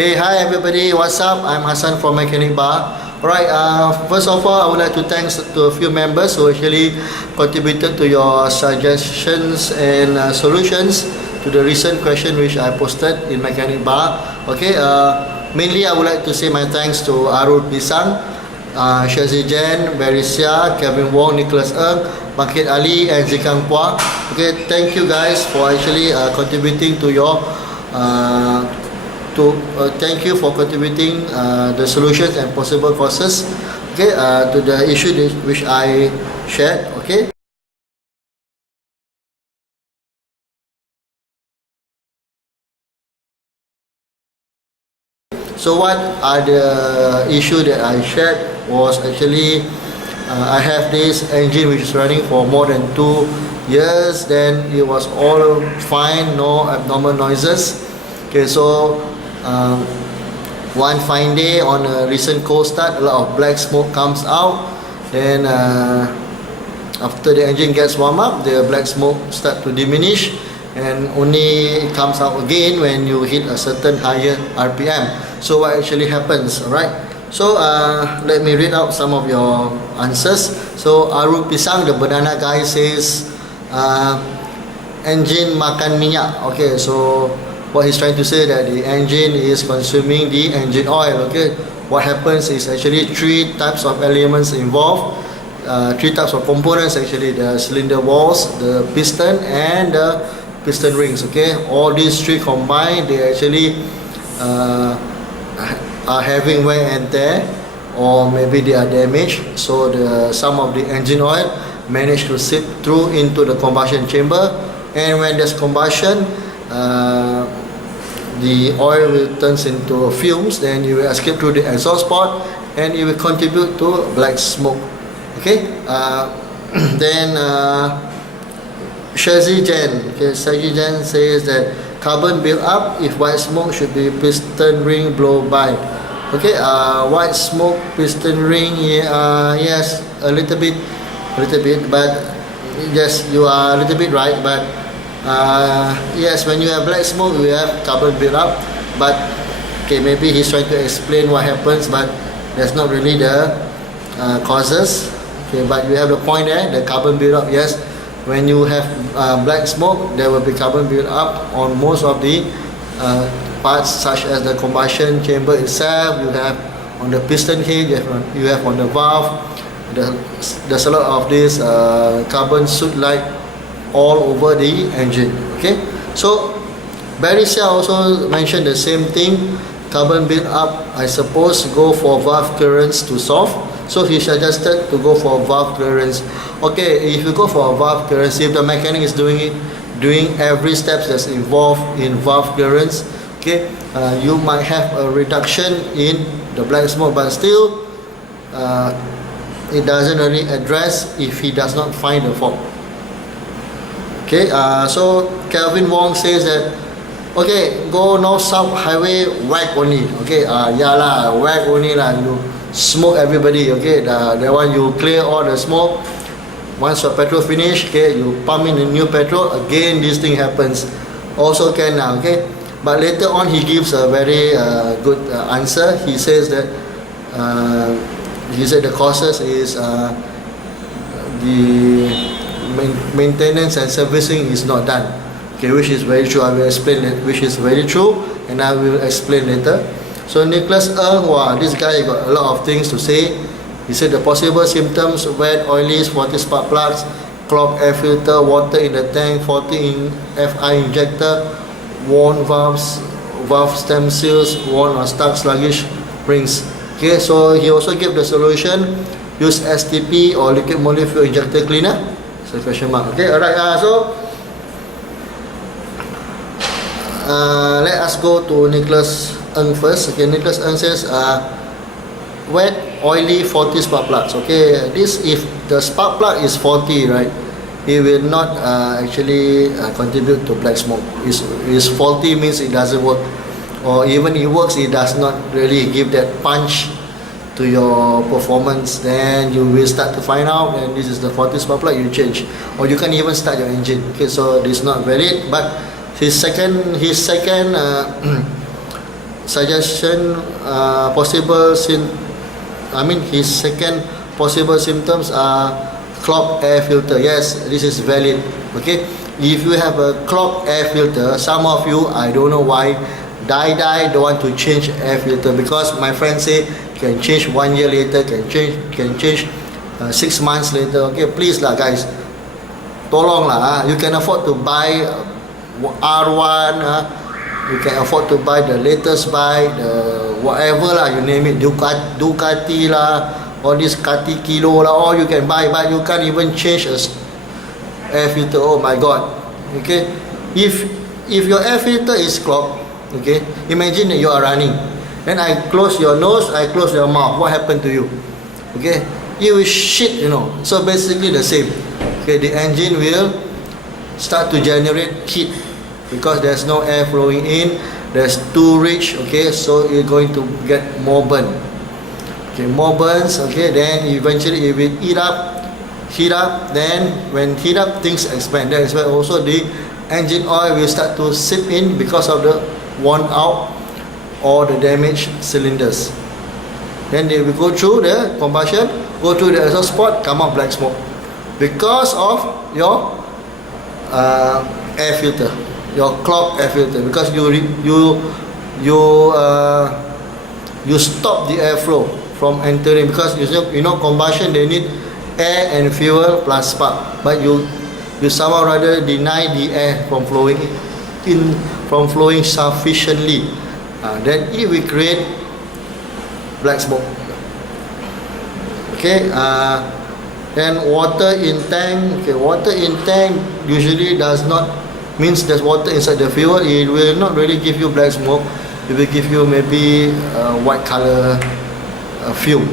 Hey, hi everybody, what's up? I'm Hassan from Mechanic Bar. Alright, first of all, I would like to thanks to a few members who actually contributed to your suggestions and solutions to the recent question which I posted in Mechanic Bar. Okay, mainly I would like to say my thanks to Arul Pisang, Shazi Jen, Berisia, Kevin Wong, Nicholas Ng, Makit Ali and Zikang Pua. Okay, thank you guys for actually contributing to your thank you for contributing the solutions and possible causes, okay, to the issue which I shared. Okay. So what are the issue that I shared was actually I have this engine which is running for more than 2 years, then it was all fine, no abnormal noises. Okay, so one fine day on a recent cold start, a lot of black smoke comes out. Then after the engine gets warm up, the black smoke start to diminish, and only it comes out again when you hit a certain higher RPM. So what actually happens? Alright, so let me read out some of your answers. So Arul Pisang, the banana guy, says engine makan minyak. Okay, so what he's trying to say that the engine is consuming the engine oil. Okay, what happens is actually 3 types of elements involved, 3 types of components actually: the cylinder walls, the piston and the piston rings. Okay, all these 3 combined, they actually are having wear and tear, or maybe they are damaged, so some of the engine oil managed to seep through into the combustion chamber, and when there's combustion, the oil will turns into fumes, then it will escape through the exhaust port and it will contribute to black smoke. Okay, then Shazi Jen, okay, Shazi Jen says that carbon build up if white smoke should be piston ring blow by. Okay, white smoke piston ring, yes, a little bit, but yes, you are a little bit right, but yes, when you have black smoke, you have carbon build up. But okay, maybe he's trying to explain what happens, but that's not really the causes. Okay, but you have the point there, the carbon build up. Yes, when you have black smoke, there will be carbon build up on most of the parts, such as the combustion chamber itself. You have on the piston head, you have on the valve. There's a lot of this carbon soot like all over the engine. Okay, so Berisia also mentioned the same thing. Carbon build up, I suppose, go for valve clearance to solve. So he suggested to go for valve clearance. Okay, if you go for a valve clearance, if the mechanic is doing every steps that's involved in valve clearance, okay, you might have a reduction in the black smoke, but still it doesn't really address if he does not find the fault. Okay, so Kelvin Wong says that, okay, go north-south highway, whack only. Okay, yeah lah, whack only lah, you smoke everybody. Okay, that one you clear all the smoke. Once your petrol finish, okay, you pump in the new petrol, again this thing happens. Also can now, okay. But later on he gives a very good answer. He says that he said the causes is the maintenance and servicing is not done. Okay, which is very true. I will explain it, which is very true, and I will explain later. So Nicholas Ng, wow, this guy got a lot of things to say. He said the possible symptoms: wet, oily, faulty spark plugs, clogged air filter, water in the tank, faulty in FI injector, worn valves, valve stem seals, worn or stuck sluggish rings. Okay, so he also gave the solution: use STP or liquid molecular injector cleaner. So question mark. Okay, alright. So let us go to Nicholas Ng first. Okay, Nicholas Ng says wet, oily, faulty spark plugs. Okay, this, if the spark plug is faulty, right, it will not actually contribute to black smoke. Is faulty means it doesn't work, or even it works, it does not really give that punch to your performance. Then you will start to find out, and this is the faulty spark plug, you change, or you can even start your engine. Okay, so this is not valid. But his second suggestion possible his second possible symptoms are clogged air filter. Yes, this is valid. Okay, if you have a clogged air filter, some of you, I don't know why, don't want to change air filter, because my friend say can change 1 year later, can change 6 months later. Okay, please lah guys, tolong lah. You can afford to buy R1, you can afford to buy the latest bike, the whatever lah, you name it, Ducati lah, all this Kati Kilo lah, all you can buy, but you can't even change a air filter. Oh my god. Okay, if your air filter is clogged, okay, imagine that you are running, then I close your nose, I close your mouth, what happened to you? Okay, you will shit, you know. So basically the same. Okay, the engine will start to generate heat because there's no air flowing in, there's too rich. Okay, so you're going to get more burn. Okay, more burns. Okay, then eventually it will heat up, then when heat up, things expand. That is why also the engine oil will start to seep in because of the worn out or the damaged cylinders. Then they will go through the combustion, go through the exhaust port, come out black smoke because of your air filter, your clogged air filter, because you stop the airflow from entering, because you know combustion, they need air and fuel plus spark, but you somehow rather deny the air from flowing sufficiently, then it will create black smoke. Okay, then water in tank. Okay, water in tank usually does not means there's water inside the fuel. It will not really give you black smoke. It will give you maybe white color fume.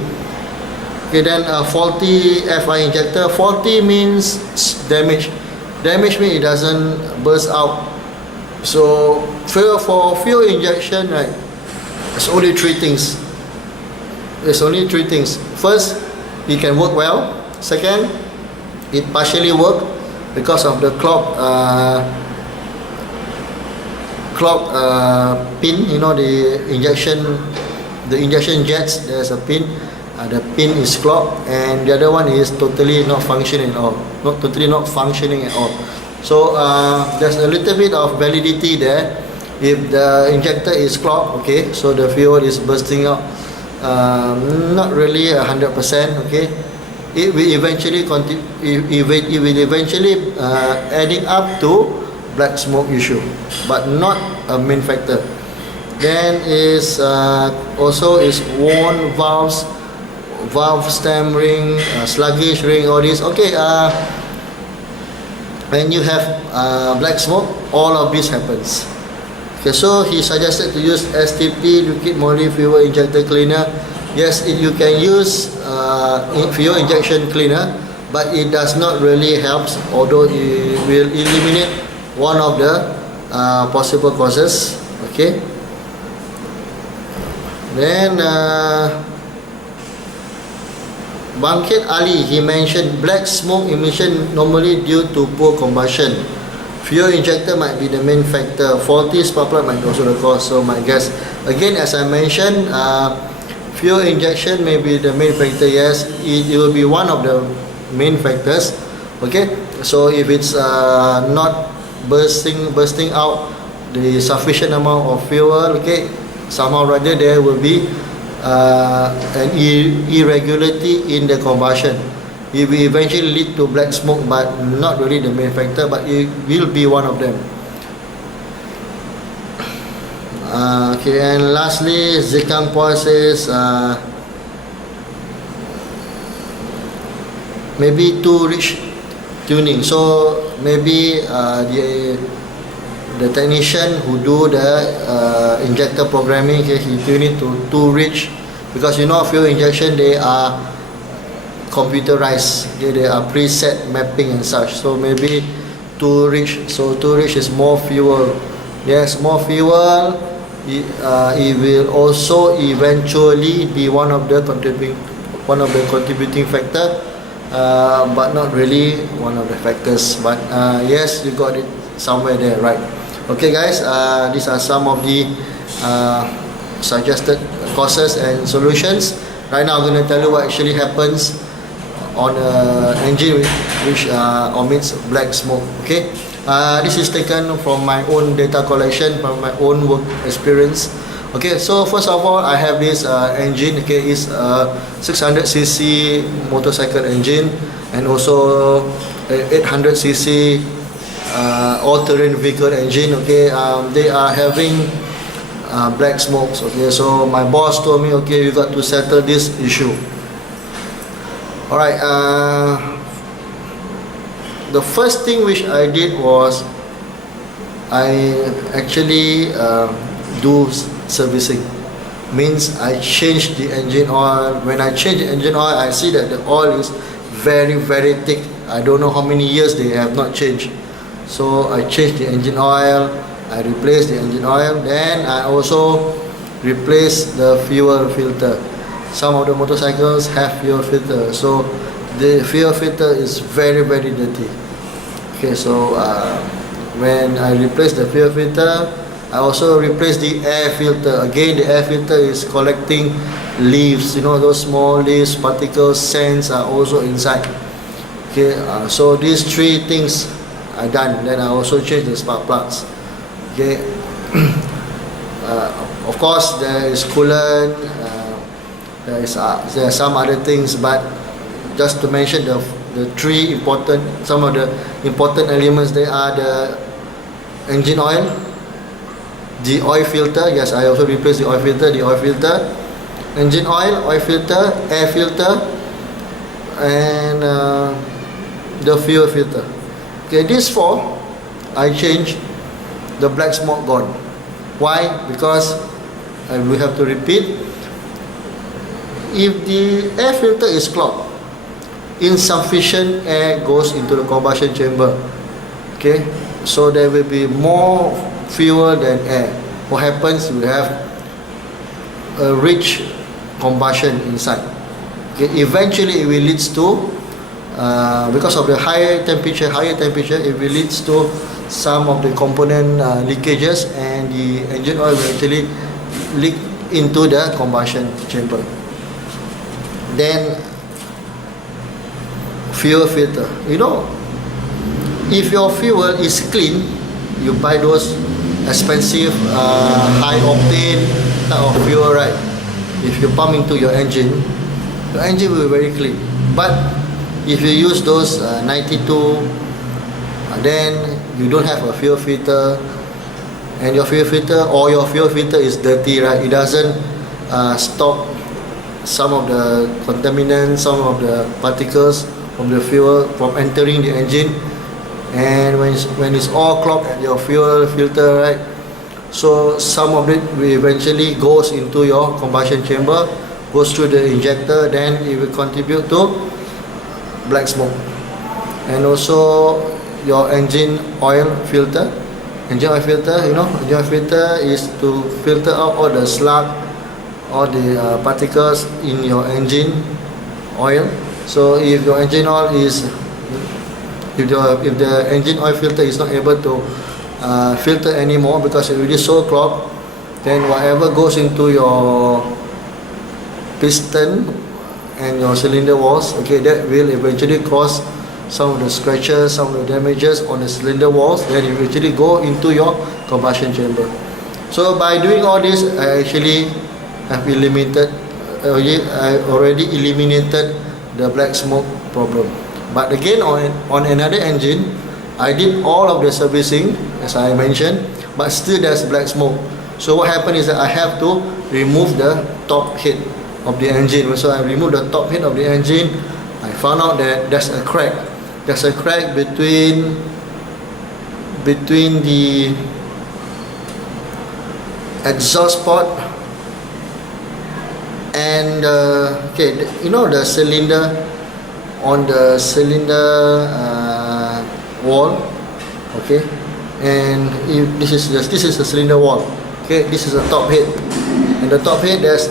Okay, then faulty FI injector. Faulty means damage. Damage means it doesn't burst out. So for fuel injection, right, there's only three things. First, it can work well. Second, it partially work because of the clogged pin. You know, the injection jets, there's a pin. The pin is clogged, and the other one is totally not functioning at all. So there's a little bit of validity there. If the injector is clogged, okay, so the fuel is bursting out, not really 100%. Okay, it will eventually adding up to black smoke issue, but not a main factor. Then is also is worn valves, valve stem ring, sluggish ring, all this. Okay, when you have black smoke, all of this happens. Okay, so he suggested to use STP, liquid moly fuel injector cleaner. Yes, you can use fuel injection cleaner, but it does not really help, although it will eliminate one of the possible causes. Okay, then Bangkit Ali, he mentioned black smoke emission normally due to poor combustion. Fuel injector might be the main factor. Faulty spark plug might also the cause. So my guess, again, as I mentioned, fuel injection may be the main factor. Yes, it will be one of the main factors. Okay, so if it's not bursting out the sufficient amount of fuel, okay, somehow rather there will be an irregularity in the combustion. It will eventually lead to black smoke, but not really the main factor, but it will be one of them. Okay, and lastly, Zikang Paul says maybe too rich tuning. So maybe the technician who do the injector programming, he tune it to too rich, because you know fuel injection, they are computerized, they are preset mapping and such. So maybe too rich. So too rich is more fuel. Yes, more fuel. It will also eventually be one of the contributing factor, but not really one of the factors. But yes, you got it somewhere there, right? Okay guys, these are some of the suggested causes and solutions. Right now I'm going to tell you what actually happens on an engine which emits black smoke. Okay, this is taken from my own data collection, from my own work experience. Okay, so first of all, I have this engine. Okay, it's a 600cc motorcycle engine and also a 800cc all-terrain vehicle engine. Okay, they are having black smokes. Okay, so my boss told me, okay, you got to settle this issue. Alright, the first thing which I did was I actually do servicing. Means I changed the engine oil. When I change the engine oil, I see that the oil is very thick. I don't know how many years they have not changed. So I changed the engine oil, I replaced the engine oil, then I also replaced the fuel filter. Some of the motorcycles have fuel filter, so the fuel filter is very dirty. Okay, so when I replaced the fuel filter, I also replaced the air filter. Again, the air filter is collecting leaves, you know, those small leaves, particles, sands are also inside. Okay, so these three things are done. Then I also changed the spark plugs. Okay, of course there is coolant, there are some other things, but just to mention the three important, some of the important elements, they are the engine oil, the oil filter. Yes, I also replaced the oil filter, engine oil filter, air filter, and the fuel filter. Okay, these four I changed. The black smoke gone. Why? Because we have to repeat, if the air filter is clogged, insufficient air goes into the combustion chamber. Okay, so there will be more fuel than air. What happens? You have a rich combustion inside. Okay, eventually it will lead to because of the higher temperature, it will lead to some of the component leakages, and the engine oil will actually leak into the combustion chamber. Then fuel filter. You know, if your fuel is clean, you buy those expensive high octane type of fuel, right? If you pump into your engine will be very clean. But if you use those 92, then you don't have a fuel filter, and your fuel filter is dirty, right? It doesn't stop some of the contaminants, some of the particles from the fuel from entering the engine. And when it's all clogged at your fuel filter, right, so some of it will eventually goes into your combustion chamber, goes through the injector, then it will contribute to black smoke. And also your engine oil filter, you know, engine oil filter is to filter out all the slug, all the particles in your engine oil. So if your engine oil is, if the engine oil filter is not able to filter anymore because it's already so clogged, then whatever goes into your piston and your cylinder walls, okay, that will eventually cause some of the scratches, some of the damages on the cylinder walls, then it will actually go into your combustion chamber. So by doing all this, I actually have already eliminated the black smoke problem. But again, on another engine, I did all of the servicing as I mentioned, but still there's black smoke. So what happened is that I have to remove the top head of the engine. So I removed the top head of the engine. I found out that there's a crack. There's a crack between the exhaust port and okay, you know, the cylinder, on the cylinder wall, okay, and if this is the cylinder wall, okay, this is the top head, and the top head there's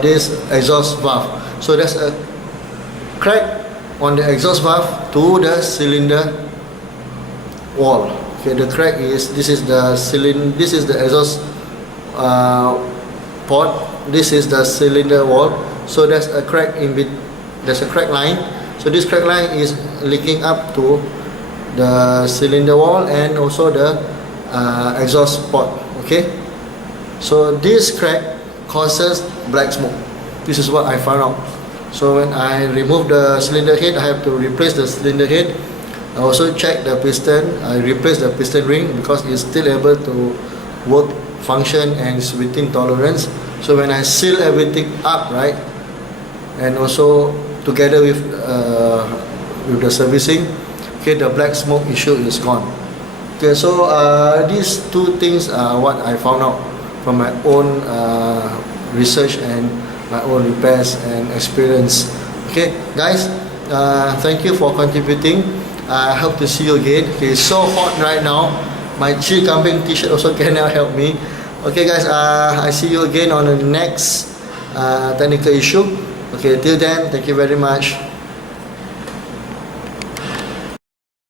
this exhaust valve. So there's a crack on the exhaust valve to the cylinder wall. Okay, the crack is, this is the exhaust port. This is the cylinder wall. So there's a crack there's a crack line. So this crack line is linking up to the cylinder wall and also the exhaust port. Okay. So this crack causes black smoke. This is what I found out. So when I remove the cylinder head, I have to replace the cylinder head. I also check the piston. I replace the piston ring because it's still able to work, function, and is within tolerance. So when I seal everything up, right, and also together with the servicing, okay, the black smoke issue is gone. Okay, so these two things are what I found out from my own research and my own repairs and experience. Okay, guys, thank you for contributing. I hope to see you again. Okay, it's so hot right now. My Chi Kambing t-shirt also cannot help me. Okay, guys, I see you again on the next technical issue. Okay, till then, thank you very much.